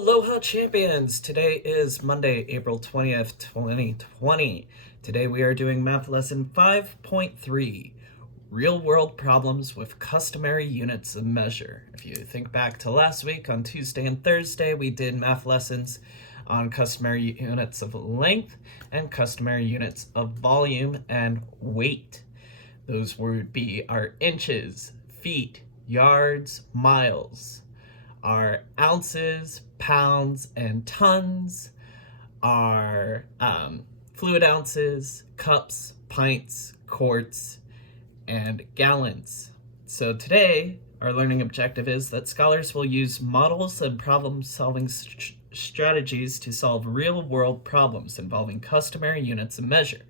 Aloha champions! Today is Monday, April 20th, 2020. Today we are doing math lesson 5.3, real world problems with customary units of measure. If you think back to last week on Tuesday and Thursday, we did math lessons on customary units of length and customary units of volume and weight. Those would be our inches, feet, yards, miles. Our ounces, pounds, and tons, our fluid ounces, cups, pints, quarts, and gallons. So today, our learning objective is that scholars will use models and problem-solving strategies to solve real-world problems involving customary units of measure.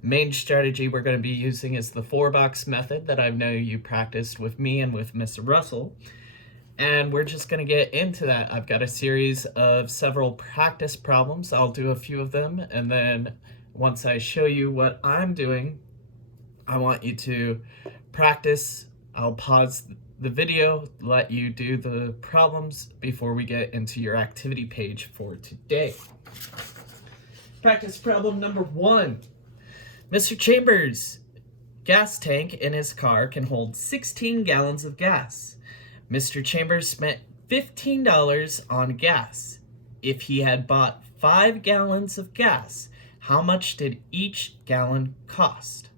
Main strategy we're going to be using is the 4-box method that I know you practiced with me and with Miss Russell. And we're just going to get into that. I've got a series of several practice problems. I'll do a few of them, and then once I show you what I'm doing, I want you to practice. I'll pause the video, let you do the problems before we get into your activity page for today. Practice problem number 1. Mr. Chambers' gas tank in his car can hold 16 gallons of gas. Mr. Chambers spent $15 on gas. If he had bought 5 gallons of gas, how much did each gallon cost?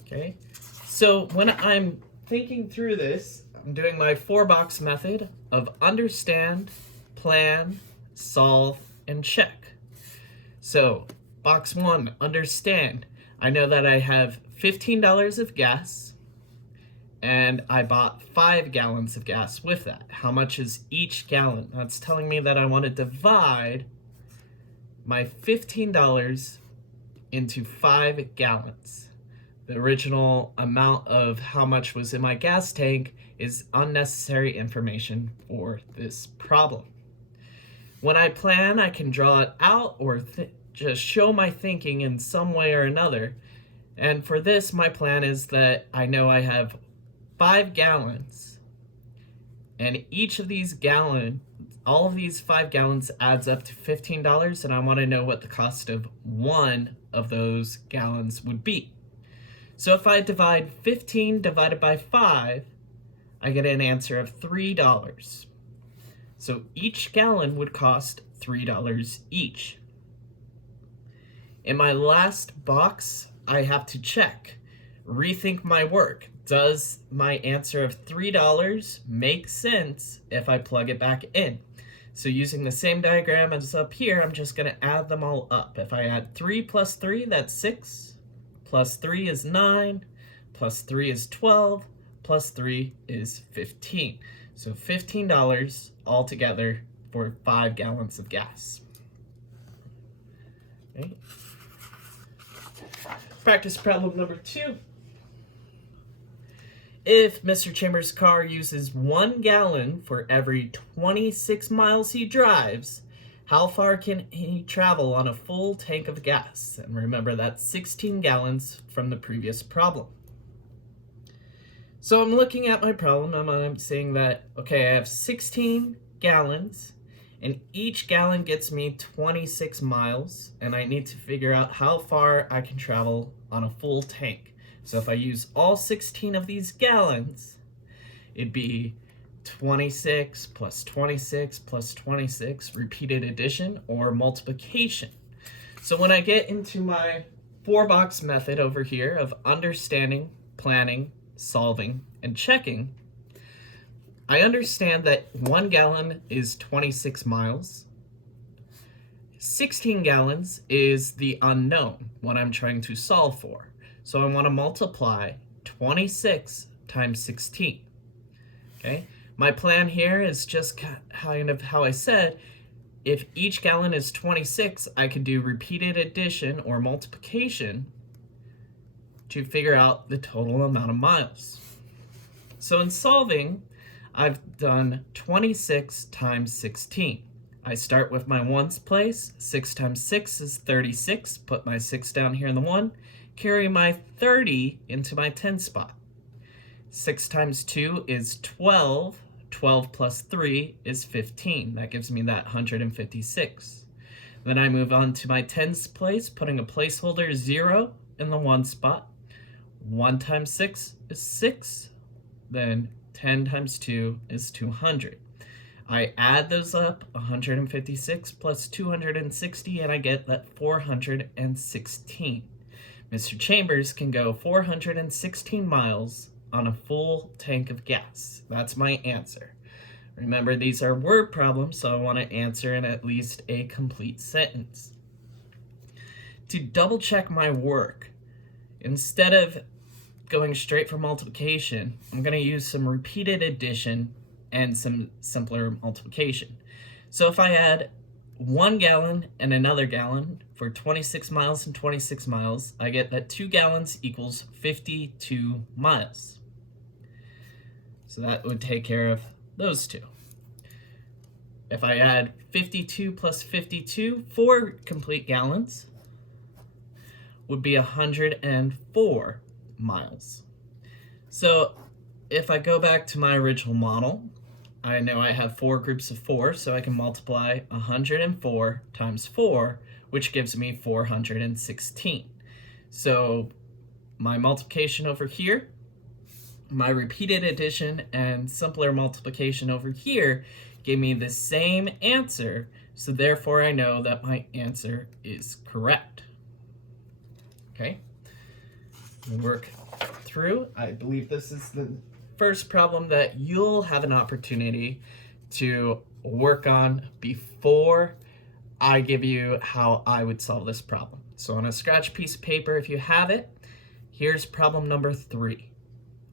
Okay, so when I'm thinking through this, I'm doing my 4-box method of understand, plan, solve, and check. So, box 1, understand. I know that I have $15 of gas, and I bought 5 gallons of gas with that. How much is each gallon? That's telling me that I want to divide my $15 into 5 gallons. The original amount of how much was in my gas tank is unnecessary information for this problem. When I plan, I can draw it out or just show my thinking in some way or another. And for this, my plan is that I know I have 5 gallons, and each of these all of these 5 gallons adds up to $15, and I want to know what the cost of one of those gallons would be. So if I divide 15 divided by 5, I get an answer of $3. So each gallon would cost $3 each. In my last box, I have to check, rethink my work. Does my answer of $3 make sense if I plug it back in? So using the same diagram as up here, I'm just going to add them all up. If I add 3 plus 3, that's 6, plus 3 is 9, plus 3 is 12, plus 3 is 15. So $15 altogether for 5 gallons of gas. Okay. Practice problem number 2. If Mr. Chambers' car uses 1 gallon for every 26 miles he drives, how far can he travel on a full tank of gas? And remember, that's 16 gallons from the previous problem. So I'm looking at my problem, and I'm saying that, okay, I have 16 gallons, and each gallon gets me 26 miles, and I need to figure out how far I can travel on a full tank. So if I use all 16 of these gallons, it'd be 26 plus 26 plus 26, repeated addition or multiplication. So when I get into my 4-box method over here of understanding, planning, solving, and checking, I understand that 1 gallon is 26 miles. 16 gallons is the unknown, what I'm trying to solve for. So I want to multiply 26 times 16. Okay? My plan here is just kind of how I said, if each gallon is 26, I could do repeated addition or multiplication to figure out the total amount of miles. So in solving, I've done 26 times 16. I start with my ones place. 6 times 6 is 36. Put my 6 down here in the 1. Carry my 30 into my 10 spot. 6 times 2 is 12. 12 plus 3 is 15. That gives me that 156. Then I move on to my tens place, putting a placeholder 0 in the 1 spot. 1 times 6 is 6. Then 10 times 2 is 200. I add those up, 156 plus 260, and I get that 416. Mr. Chambers can go 416 miles on a full tank of gas. That's my answer. Remember, these are word problems, so I want to answer in at least a complete sentence. To double check my work, instead of going straight for multiplication, I'm going to use some repeated addition and some simpler multiplication. So if I add 1 gallon and another gallon for 26 miles and 26 miles, I get that 2 gallons equals 52 miles. So that would take care of those two. If I add 52 plus 52, 4 complete gallons would be 104 miles. So if I go back to my original model, I know I have 4 groups of 4, so I can multiply 104 times 4, which gives me 416. So my multiplication over here, my repeated addition, and simpler multiplication over here gave me the same answer, so therefore I know that my answer is correct. Okay, we'll work through. I believe this is the first problem that you'll have an opportunity to work on before I give you how I would solve this problem. So on a scratch piece of paper, if you have it, here's problem number 3.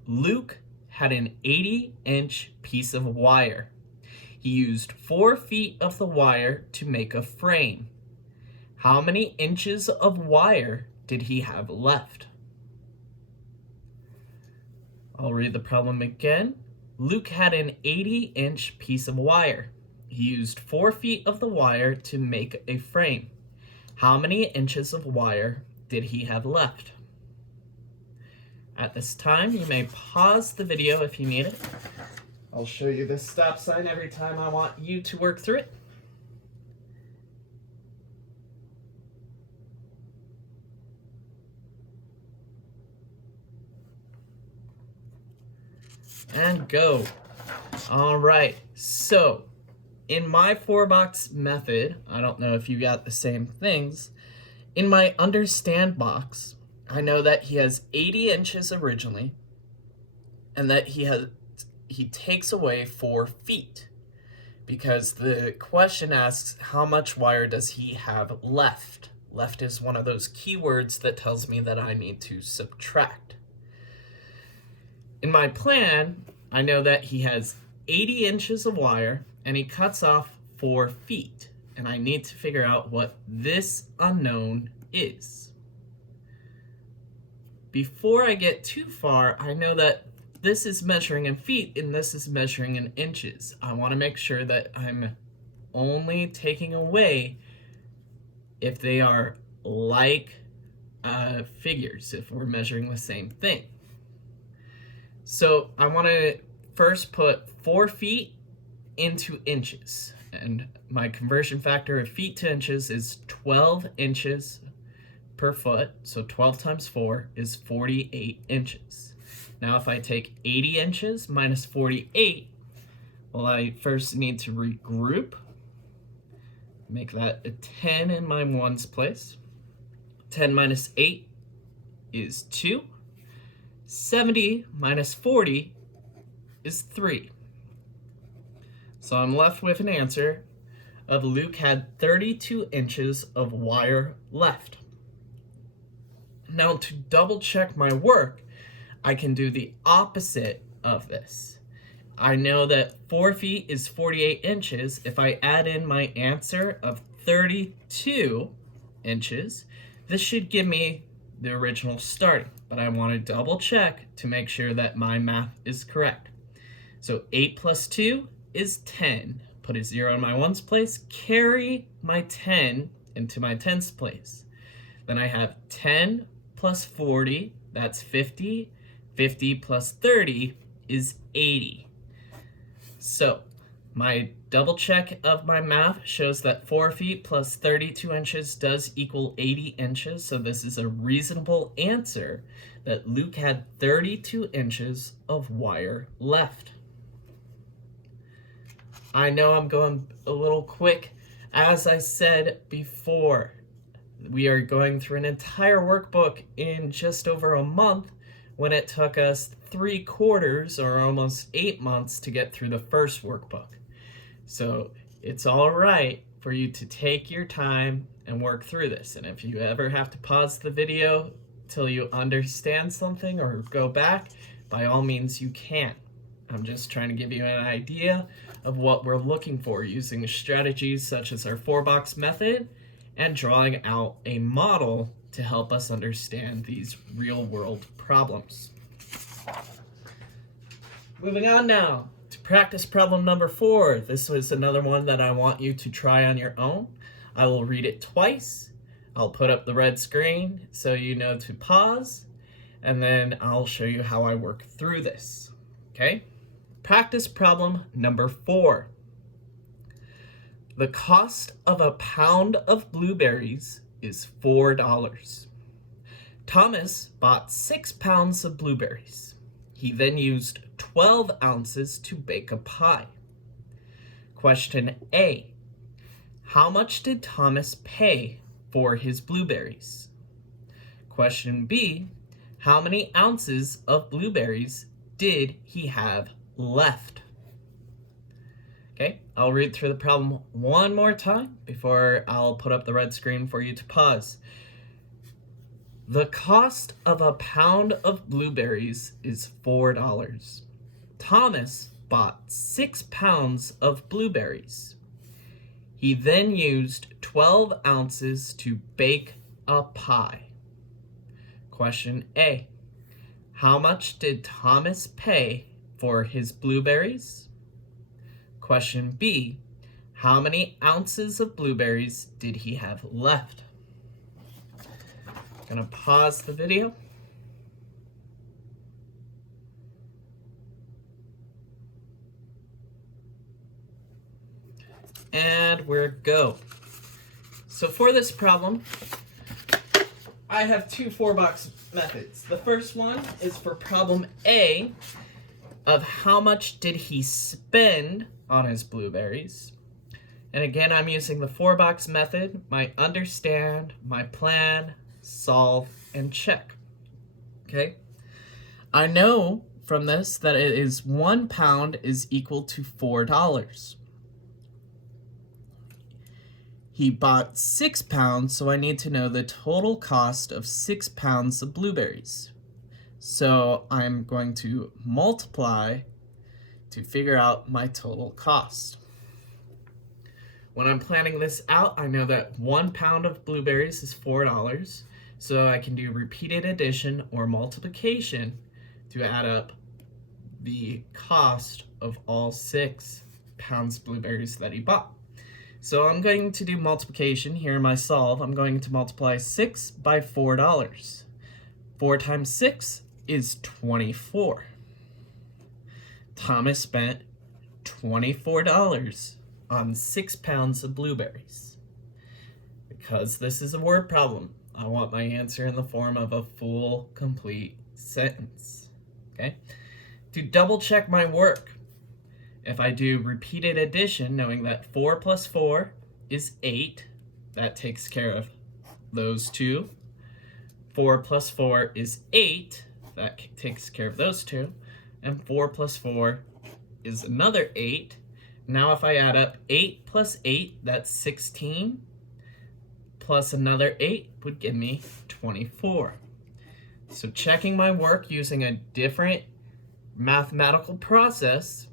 Luke had an 80-inch piece of wire. He used 4 feet of the wire to make a frame. How many inches of wire did he have left? I'll read the problem again. Luke had an 80-inch piece of wire. He used 4 feet of the wire to make a frame. How many inches of wire did he have left? At this time, you may pause the video if you need it. I'll show you this stop sign every time I want you to work through it. And go. All right, so in my 4-box method, I don't know if you got the same things, in my understand box, I know that he has 80 inches originally, and that he takes away 4 feet, because the question asks how much wire does he have left. Left is one of those keywords that tells me that I need to subtract. In my plan, I know that he has 80 inches of wire and he cuts off 4 feet, and I need to figure out what this unknown is. Before I get too far, I know that this is measuring in feet and this is measuring in inches. I want to make sure that I'm only taking away if they are like figures, if we're measuring the same thing. So I want to first put 4 feet into inches, and my conversion factor of feet to inches is 12 inches per foot, so 12 times 4 is 48 inches. Now if I take 80 inches minus 48, well, I first need to regroup, make that a 10 in my ones place. 10 minus 8 is 2. 70 minus 40 is 3. So I'm left with an answer of Luke had 32 inches of wire left. Now to double check my work, I can do the opposite of this. I know that 4 feet is 48 inches. If I add in my answer of 32 inches, this should give me the original starting, but I want to double check to make sure that my math is correct. So 8 plus 2 is 10. Put a 0 in my ones place, carry my 10 into my tens place. Then I have 10 plus 40, that's 50. 50 plus 30 is 80. So my double check of my math shows that 4 feet plus 32 inches does equal 80 inches. So this is a reasonable answer that Luke had 32 inches of wire left. I know I'm going a little quick. As I said before, we are going through an entire workbook in just over a month when it took us 3/4 or almost 8 months to get through the first workbook. So it's all right for you to take your time and work through this. And if you ever have to pause the video till you understand something or go back, by all means you can. I'm just trying to give you an idea of what we're looking for using strategies such as our 4-box method and drawing out a model to help us understand these real-world problems. Moving on now to practice problem number 4. This was another one that I want you to try on your own. I will read it twice. I'll put up the red screen so you know to pause, and then I'll show you how I work through this. Okay? Practice problem number 4. The cost of a pound of blueberries is $4. Thomas bought 6 pounds of blueberries. He then used 12 ounces to bake a pie. Question A. How much did Thomas pay for his blueberries? Question B. How many ounces of blueberries did he have left? Okay, I'll read through the problem one more time before I'll put up the red screen for you to pause. The cost of a pound of blueberries is $4. Thomas bought 6 pounds of blueberries. He then used 12 ounces to bake a pie. Question A. How much did Thomas pay for his blueberries? Question B. How many ounces of blueberries did he have left? I'm gonna pause the video. And we're go. So for this problem, I have 2 4-box methods. The first one is for problem A of how much did he spend on his blueberries. And again, I'm using the 4-box method, my understand, my plan, solve, and check. Okay? I know from this that it is 1 pound is equal to $4. He bought 6 pounds, so I need to know the total cost of 6 pounds of blueberries. So I'm going to multiply to figure out my total cost. When I'm planning this out, I know that 1 pound of blueberries is $4, so I can do repeated addition or multiplication to add up the cost of all 6 pounds of blueberries that he bought. So I'm going to do multiplication here in my solve. I'm going to multiply 6 by $4. 4 times 6 is 24. Thomas spent $24 on 6 pounds of blueberries. Because this is a word problem, I want my answer in the form of a full, complete sentence. Okay? To double check my work, if I do repeated addition, knowing that 4 plus 4 is 8, that takes care of those two. 4 plus 4 is 8, that takes care of those two. And 4 plus 4 is another 8. Now if I add up 8 plus 8, that's 16, plus another 8 would give me 24. So checking my work using a different mathematical process,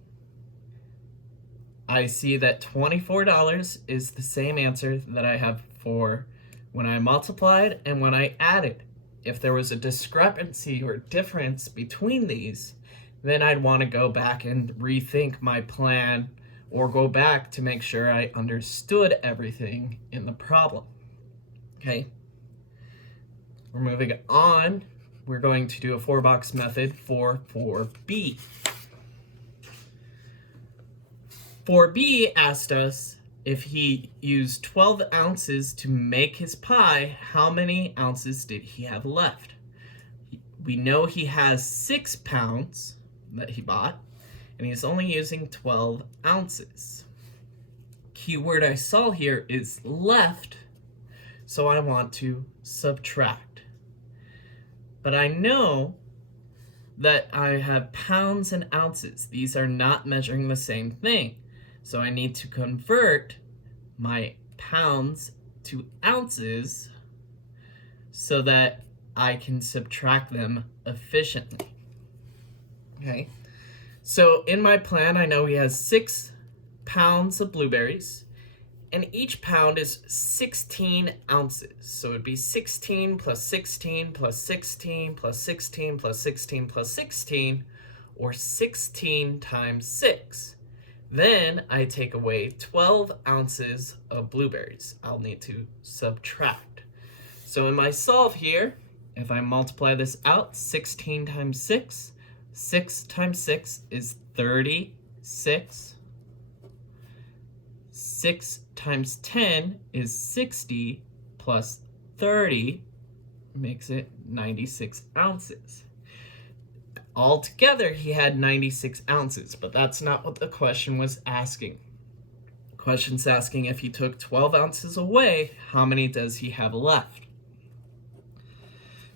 I see that $24 is the same answer that I have for when I multiplied and when I added. If there was a discrepancy or difference between these, then I'd want to go back and rethink my plan or go back to make sure I understood everything in the problem. Okay? We're moving on. We're going to do a 4-box method for 4B. 4b asked us if he used 12 ounces to make his pie, how many ounces did he have left? We know he has 6 pounds that he bought, and he's only using 12 ounces. Keyword I saw here is left, so I want to subtract. But I know that I have pounds and ounces. These are not measuring the same thing. So I need to convert my pounds to ounces so that I can subtract them efficiently. Okay, so in my plan, I know he has 6 pounds of blueberries, and each pound is 16 ounces. So it'd be 16 plus 16 plus 16 plus 16 plus 16 plus 16, or 16 times 6. Then I take away 12 ounces of blueberries. I'll need to subtract. So in my solve here, if I multiply this out, 16 times 6, 6 times 6 is 36. 6 times 10 is 60, plus 30 makes it 96 ounces. Altogether, he had 96 ounces, but that's not what the question was asking. The question's asking if he took 12 ounces away, how many does he have left?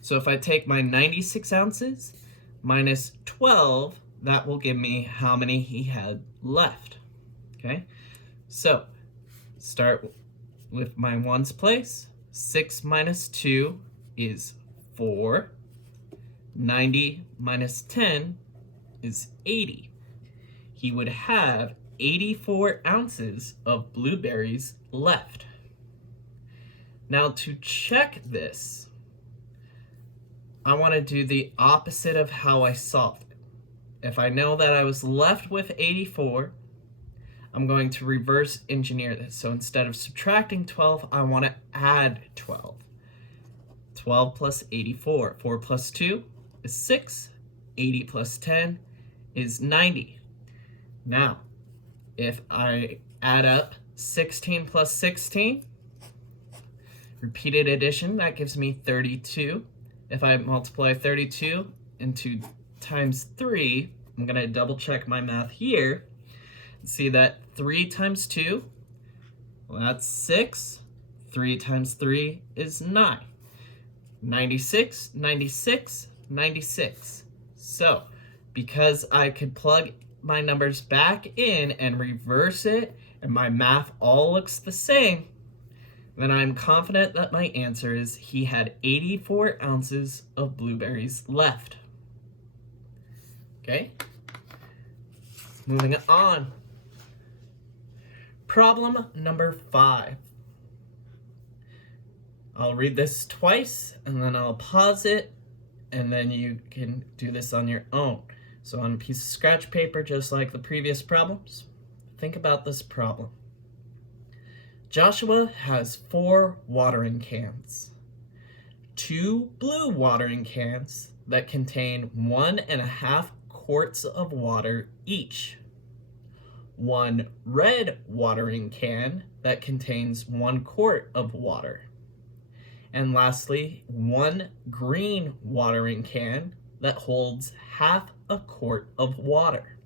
So if I take my 96 ounces minus 12, that will give me how many he had left. Okay, so start with my ones place. 6 minus 2 is 4. 90 minus 10 is 80. He would have 84 ounces of blueberries left. Now to check this, I want to do the opposite of how I solved it. If I know that I was left with 84, I'm going to reverse engineer this. So instead of subtracting 12, I want to add 12. 12 plus 84. 4 plus 2 is 6. 80 plus 10 is 90. Now, if I add up 16 plus 16, repeated addition, that gives me 32. If I multiply 32 into times 3, I'm going to double check my math here. See that 3 times 2, well, that's 6. 3 times 3 is 9. 96, 96, 96. So, because I could plug my numbers back in and reverse it, and my math all looks the same, then I'm confident that my answer is he had 84 ounces of blueberries left. Okay? Moving on. Problem number 5. I'll read this twice, and then I'll pause it, and then you can do this on your own. So on a piece of scratch paper, just like the previous problems, think about this problem. Joshua has 4 watering cans. 2 blue watering cans that contain 1.5 quarts of water each. 1 red watering can that contains 1 quart of water. And lastly, 1 green watering can that holds half a quart of water.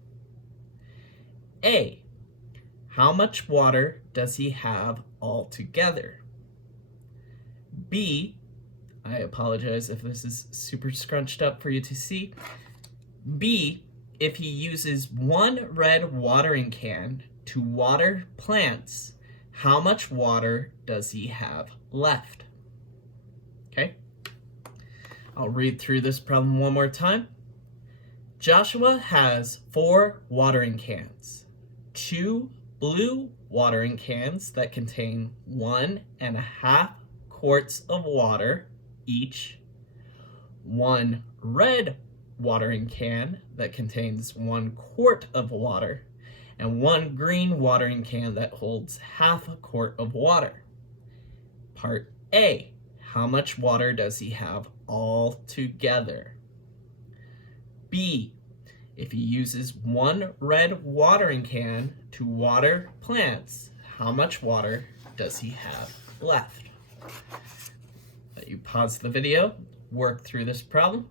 A, how much water does he have altogether? B, I apologize if this is super scrunched up for you to see. B, if he uses 1 red watering can to water plants, how much water does he have left? Okay, I'll read through this problem one more time. Joshua has 4 watering cans, 2 blue watering cans that contain 1.5 quarts of water each, 1 red watering can that contains 1 quart of water, and 1 green watering can that holds half a quart of water. Part A, how much water does he have all together? B, if he uses 1 red watering can to water plants, how much water does he have left? Let you pause the video, work through this problem.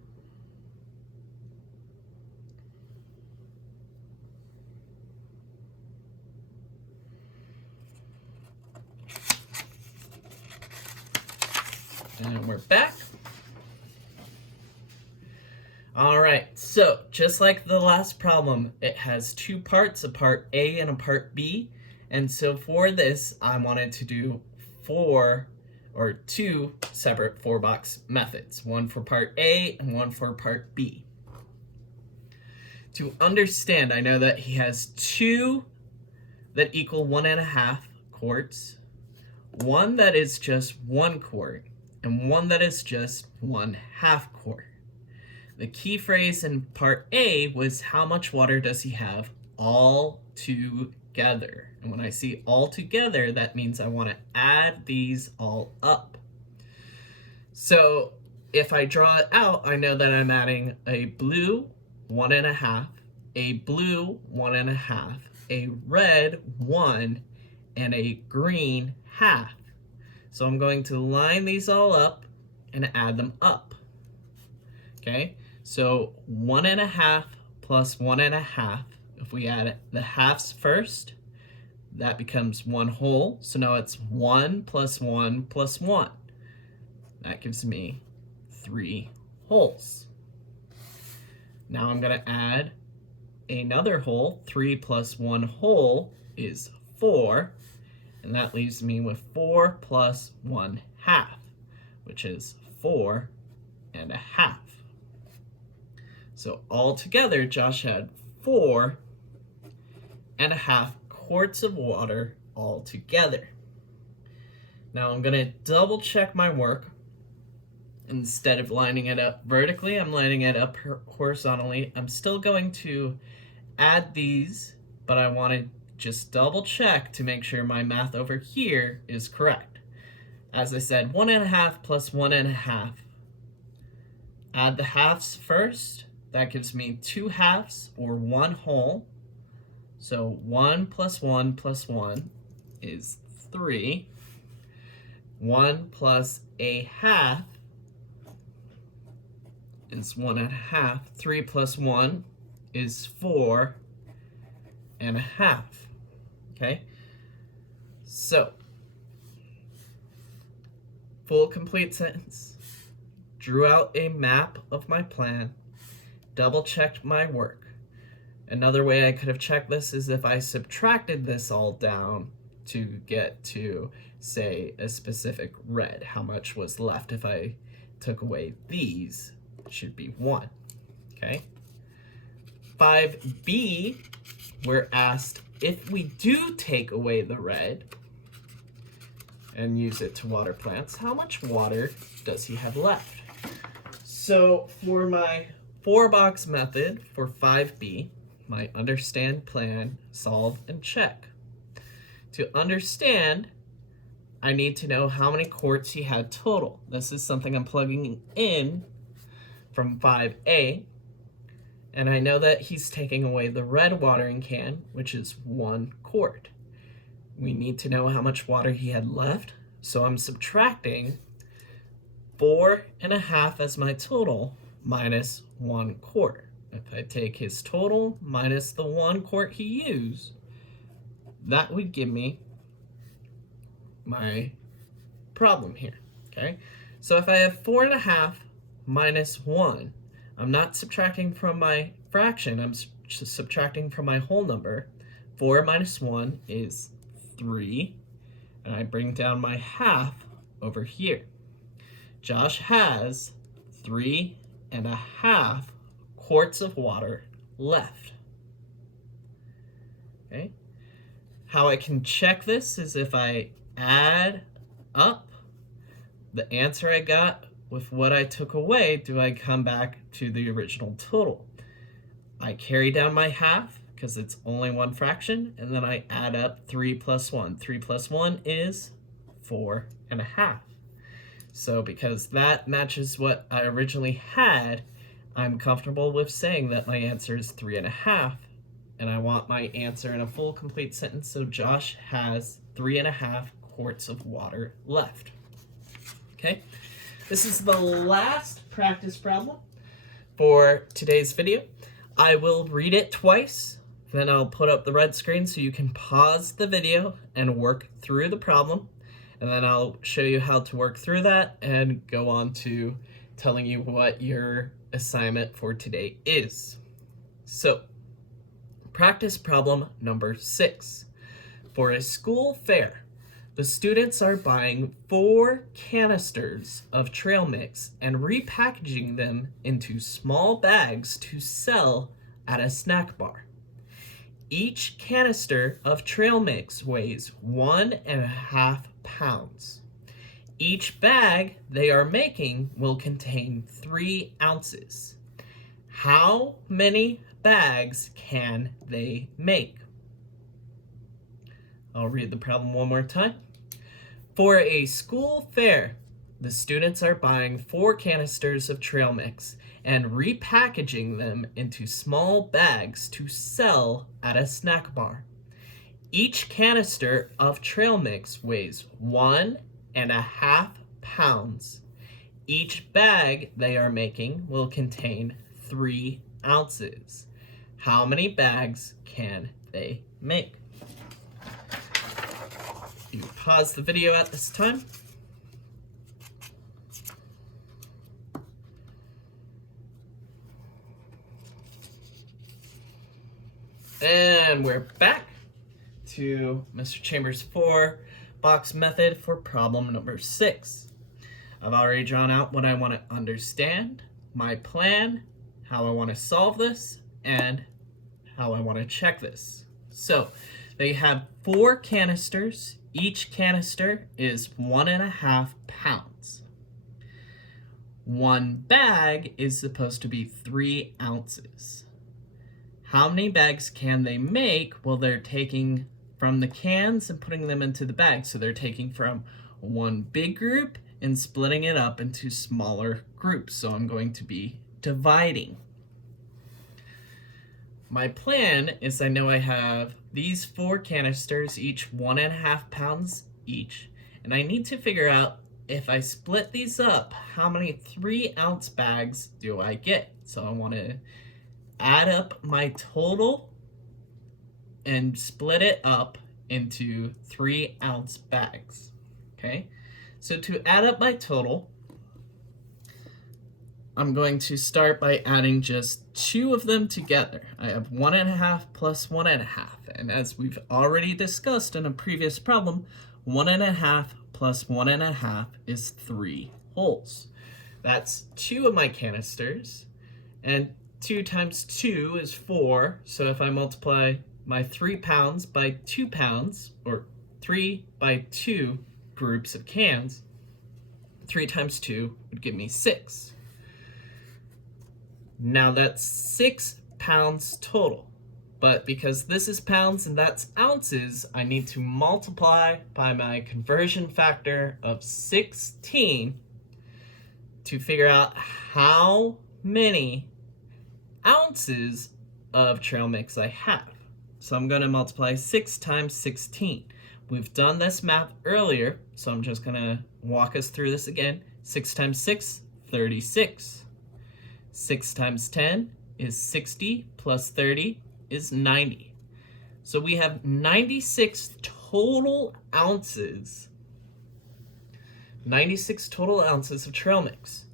And we're back. All right, so just like the last problem, it has two parts, a part A and a part B. And so for this, I wanted to do two separate 4-box methods, one for part A and one for part B. To understand, I know that he has two that equal 1.5 quarts, one that is just 1 quart, and one that is just 1/2 quart. The key phrase in part A was how much water does he have all together? And when I see all together, that means I want to add these all up. So if I draw it out, I know that I'm adding a blue 1.5, a blue 1.5, a red 1, and a green 1/2. So I'm going to line these all up and add them up. Okay, so 1.5 plus 1.5, if we add the halves first, that becomes 1 whole. So now it's 1 plus 1 plus 1. That gives me 3 wholes. Now I'm going to add another whole. 3 plus 1 whole is 4. And that leaves me with 4 plus 1/2, which is 4.5. So altogether, Josh had 4.5 quarts of water altogether. Now I'm going to double check my work. Instead of lining it up vertically, I'm lining it up horizontally. I'm still going to add these, but I want to just double check to make sure my math over here is correct. As I said, 1.5 plus 1.5. Add the halves first. That gives me 2 halves, or 1 whole. So 1 plus 1 plus 1 is 3. 1 plus a half is 1.5. 3 plus 1 is 4.5. Okay, so full complete sentence. Drew out a map of my plan, double checked my work. Another way I could have checked this is if I subtracted this all down to get to, say, a specific red. How much was left if I took away these? It should be 1. Okay. 5B, we're asked if we do take away the red and use it to water plants, how much water does he have left? So for my 4-box method for 5B, my understand, plan, solve, and check. To understand, I need to know how many quarts he had total. This is something I'm plugging in from 5A. And I know that he's taking away the red watering can, which is 1 quart. We need to know how much water he had left, so I'm subtracting 4.5 as my total minus 1 quart. If I take his total minus the 1 quart he used, that would give me my problem here, okay? So if I have 4.5 minus 1, I'm not subtracting from my fraction, I'm subtracting from my whole number. 4 minus 1 is 3, and I bring down my half over here. Josh has 3.5 quarts of water left. Okay. How I can check this is if I add up the answer I got with what I took away, do I come back to the original total? I carry down my half because it's only one fraction, and then I add up 3 plus 1. 3 plus 1 is 4.5. So because that matches what I originally had, I'm comfortable with saying that my answer is 3.5 and I want my answer in a full complete sentence, so Josh has 3.5 quarts of water left. Okay, this is the last practice problem for today's video. I will read it twice, then I'll put up the red screen so you can pause the video and work through the problem, and then I'll show you how to work through that and go on to telling you what your assignment for today is. So, practice problem number 6. For a school fair, the students are buying 4 canisters of trail mix and repackaging them into small bags to sell at a snack bar. Each canister of trail mix weighs 1.5 pounds. Each bag they are making will contain 3 ounces. How many bags can they make? I'll read the problem one more time. For a school fair, the students are buying 4 canisters of trail mix and repackaging them into small bags to sell at a snack bar. Each canister of trail mix weighs 1.5 pounds. Each bag they are making will contain 3 ounces. How many bags can they make? You pause the video at this time. And we're back to Mr. Chambers' 4-box method for problem number 6. I've already drawn out what I want to understand, my plan, how I want to solve this, and how I want to check this. So they have 4 canisters. Each canister is 1.5 pounds. One bag is supposed to be 3 ounces. How many bags can they make? Well, they're taking from the cans and putting them into the bag. So they're taking from one big group and splitting it up into smaller groups. So I'm going to be dividing. My plan is I know I have these 4 canisters, each 1.5 pounds each, and I need to figure out if I split these up, how many 3-ounce bags do I get? So I want to add up my total and split it up into 3-ounce bags. Okay, so to add up my total, I'm going to start by adding just 2 of them together. I have 1.5 plus 1.5, and as we've already discussed in a previous problem, 1.5 plus 1.5 is 3 wholes. That's 2 of my canisters, and 2 times 2 is 4, so if I multiply my 3 pounds by 2 pounds, or 3 by 2 groups of cans, 3 times 2 would give me 6. Now that's 6 pounds total, but because this is pounds and that's ounces, I need to multiply by my conversion factor of 16 to figure out how many ounces of trail mix I have. So I'm going to multiply 6 times 16. We've done this math earlier, so I'm just going to walk us through this again. 6 times 6, 36. 6 times 10 is 60, plus 30 is 90. So we have 96 total ounces. 96 total ounces of trail mix.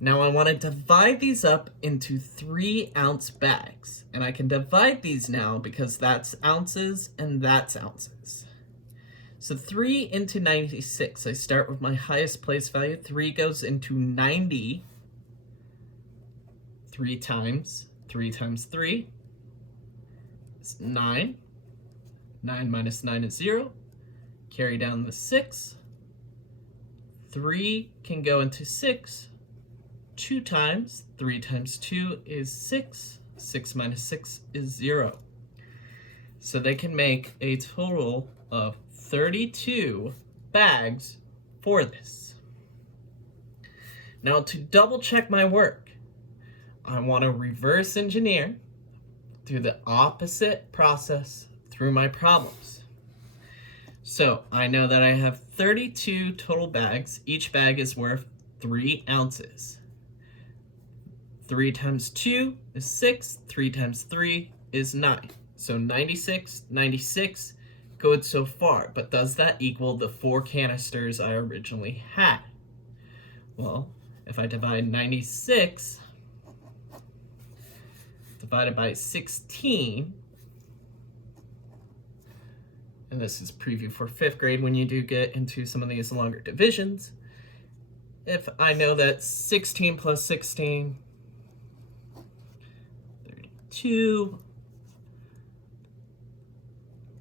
Now I want to divide these up into 3-ounce bags. And I can divide these now because that's ounces and that's ounces. So 3 into 96. I start with my highest place value. 3 goes into 90. 3 times 3 is 9. 9 minus 9 is 0. Carry down the 6. 3 can go into 6. 2 times 3 times 2 is 6. 6 minus 6 is 0. So they can make a total of 32 bags for this. Now to double check my work, I want to reverse engineer through the opposite process through my problems. So I know that I have 32 total bags. Each bag is worth 3 ounces. 3 times 2 is 6. 3 times 3 is 9. So 96, 96, good so far. But does that equal the 4 canisters I originally had? Well, if I divide 96 divided by 16, and this is preview for 5th grade when you do get into some of these longer divisions, if I know that 16 plus 16, 32,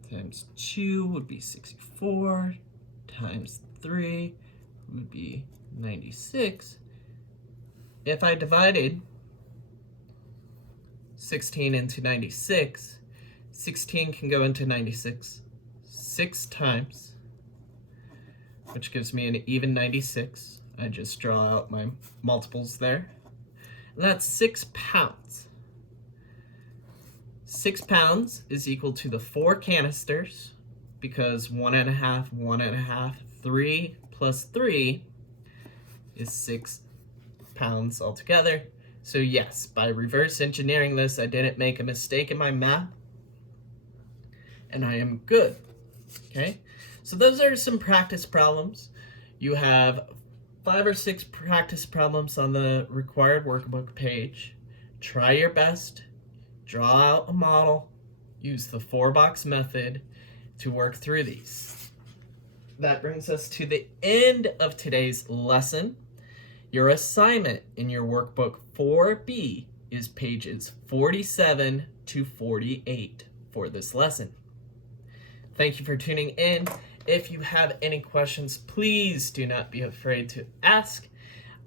times 2 would be 64, times 3 would be 96. If I divided 16 into 96, 16 can go into 96 6 times, which gives me an even 96. I just draw out my multiples there. And that's 6 pounds. 6 pounds is equal to the 4 canisters, because 1.5, 1.5, 3 plus 3 is 6 pounds altogether. So yes, by reverse engineering this, I didn't make a mistake in my math, and I am good. Okay, so those are some practice problems. You have 5 or 6 practice problems on the required workbook page. Try your best, draw out a model, use the 4-box method to work through these. That brings us to the end of today's lesson. Your assignment in your workbook 4B is pages 47 to 48 for this lesson. Thank you for tuning in. If you have any questions, please do not be afraid to ask.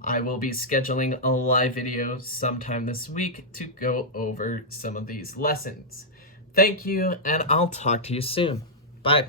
I will be scheduling a live video sometime this week to go over some of these lessons. Thank you, and I'll talk to you soon. Bye.